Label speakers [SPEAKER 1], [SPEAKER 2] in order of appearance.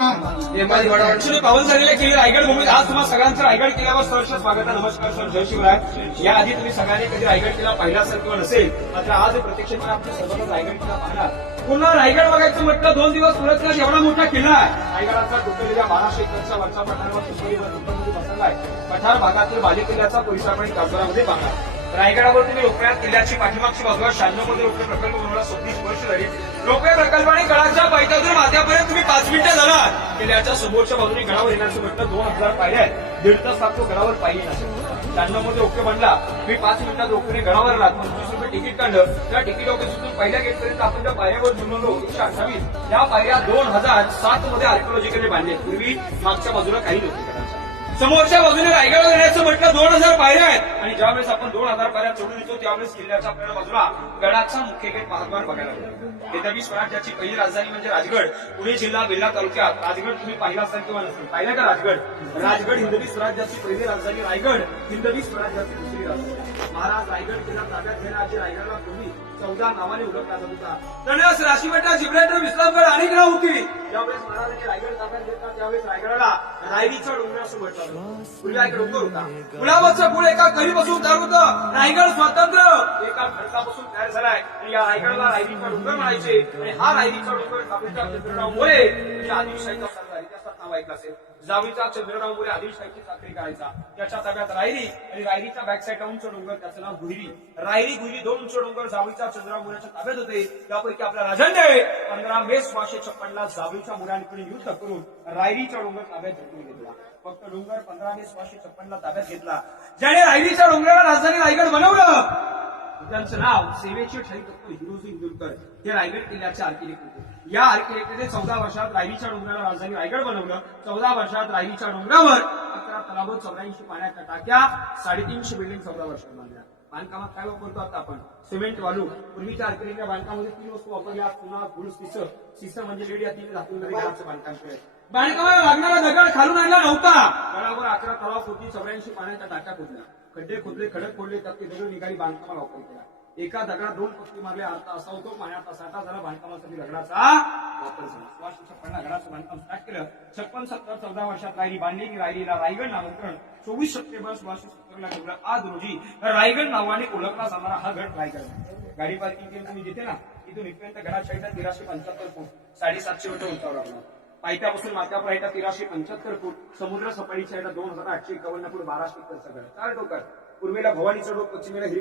[SPEAKER 1] पवन झालेले केली रायगड भूमीत आज तुम्हाला सगळ्यांचं रायगड किल्ल्यावर सहर्ष स्वागत आहे. नमस्कार सर. जय शिवराय. या आधी तुम्ही सगळ्यांनी कधी रायगड किल्ला पाहिला असेल किंवा नसेल मात्र आज प्रत्यक्षात आपण सर्वांना रायगड किल्ला पाहणार. पुन्हा रायगड बघायचं म्हटलं दोन दिवस पुरत एवढा मोठा किल्ला आहे. रायगडाचा टोटलेल्या बाराशे एकरच्या वरचा पठारावर सुमारे बसला आहे. पठार भागातील बाले किल्ल्याचा परिसर आपण कातोरामध्ये पाहणार. रायगडावर तुम्ही रोपव्यात किल्ल्याची पाठीमागची बाजूला शहाण्णवमध्ये रोपवे प्रकल्प बनवला सव्वीस वर्ष झाली. लोकनाथ प्रकल्प आणि गडाच्या पायथ्यातून माथ्यापर्यंत तुम्ही पाच मिनिटं झाला किल्ल्याच्या समोरच्या बाजूने गडावर येण्याचं म्हटलं दोन हजार पायऱ्या आहेत. दीड तास लागतो गडावर पायी नसेल शहाण्णवमध्ये रोपवे बनला मी पाच मिनिटात रोपवेने गडावर आला. पंचवीस रुपये तिकीट काढलं. त्या तिकीट ऑफिसतून पहिल्या गेटपर्यंत आपण त्या पायऱ्यावर जुळलो एकशे अठ्ठावीस त्या पायऱ्या दोन हजार सात मध्ये आर्किओलॉजिकली बांधले पूर्वी मागच्या बाजूला काही नव्हती समोरच्या बाजूने रायगड येण्याचं म्हटलं दोन हजार पायऱ्या आहेत. आणि ज्यावेळेस आपण दोन हजार पायऱ्या चढून येतो त्यावेळेस किल्ल्याच्या आपल्याला बाजूला गडाचा मुख्य गेट महाद्वार बघायला मिळतो येत्यावी स्वराज्याची पहिली राजधानी म्हणजे राजगड. पुणे जिल्हा बेल्ला तालुक्यात राजगड तुम्ही पाहिला असाल किंवा नसेल पाहिलं का राजगड? राजगड हिंदवी स्वराज्याची पहिली राजधानी रायगड हिंदवी स्वराज्याची दुसरी राजधानी. महाराज रायगड किल्ला ताब्यात घेण्याची रायगडला पूर्वी चौदा नावाने ओळखला जात होता. तणस राशीवटा जिब्रेटर विश्रामगड अनेक नाव होती. ज्यावेळेस महाराजांनी रायगड ताब्यात घेतला त्यावेळेस रायगडाला रायरीचा डोंगर असं म्हटलं पूर्वी एक डोंगर होता. गुलाबाचं गुळ एका कळीपासून तयार होतं. रायगड स्वातंत्र्य. एका खडकापासून तयार झालाय. आणि या रायगडला रायरीचा डोंगर म्हणायचे. आणि हा रायरीचा डोंगर जावीचा चंद्रराव मोरे म्हणजे आदिलशाहीचा सरदार इतिहासात नाव असेल. जावीचा चंद्रराव मोरे आदिलशाहीची चाकरी करायचा. त्याच्या ताब्यात रायरी आणि रायरीच्या बॅक साईडला उंच डोंगर त्याचं नाव गुहिरी. रायरी गुहिरी दोन उंच डोंगर जावीचा चंद्रराव मोऱ्याच्या ताब्यात होते. त्यापैकी आपला राजन्य पंधरा मे सोळाशे छप्पनला जावीच्या मुलांकडे युद्ध करून रायरीचा डोंगर ताब्यात जिंकून घेतला. फक्त डोंगर पंधरा मे सोळाशे छप्पनला ताब्यात घेतला. ज्याने रायरीच्या डोंगराला राजधानी रायगड बनवलं त्यांचं नाव सेवेचे ठरी तत्व हिरोजी इंदुरकर हे रायगड किल्ल्याचे आर्किटेक्ट होते या आर्किटेक्टने चौदा वर्षात राईच्या डोंगराला राजधानी रायगड बनवलं. चौदा वर्षात रायरीच्या डोंगरावर अकरा तलाव चौऱ्याऐंशी पाण्याच्या टाक्या साडेतीनशे बिल्डिंग चौदा वर्षात बांधल्या. बांधकामात काय वापरतो आता आपण? सिमेंट वालू. पूर्वीच्या आर्किटेक्टच्या बांधकामामध्ये तीन वस्तू वापरल्या. चुना गुळ सिस सिस म्हणजे लेडी या तीन धातूंमध्ये घराचं बांधकाम केलं बांधकामाला लागणारा दगड खालून आणला नव्हता. गडावर अकरा तलाव खोदली चौऱ्याऐंशी पाण्याच्या टाक्या खोदल्या. खड्डे खोदले खडक फोडले त्यात ते दगड निघाली बांधकामाला वापर केला. एका दगडात दोन पक्षी मारले अर्धा असा होतो पाण्याचा साठा झाला बांधकामासाठी दगडाचा वापर झाला सोळाशे छप्पनला दगडाचं बांधकाम स्टार्ट केलं. छप्पन सत्तर चौदा वर्षात राहिली बांधलेली राहिलीला रायगड नामकरण. चोवीस सप्टेंबर सोळाशे सत्तरला ठेवलं आज रोजी रायगड नावाने ओळखला जाणारा हा गड रायगड. गाडी पार्किंग केली तुम्ही जिथे ना इथून इथपर्यंत गडाच्या तेराशे पंच्याहत्तर फूट साडेसातशे मीटर उंचावर लागला पायथ्यापासून माथ्यापर्यंत राहिला तेराशे पंच्याहत्तर फूट समुद्र सफारीच्या दोन हजार आठशे एकावन्न फूट बाराशे एकरचा गड. चार डोकर पूर्वेला भवानीचा डोक पश्चिमेला हिरी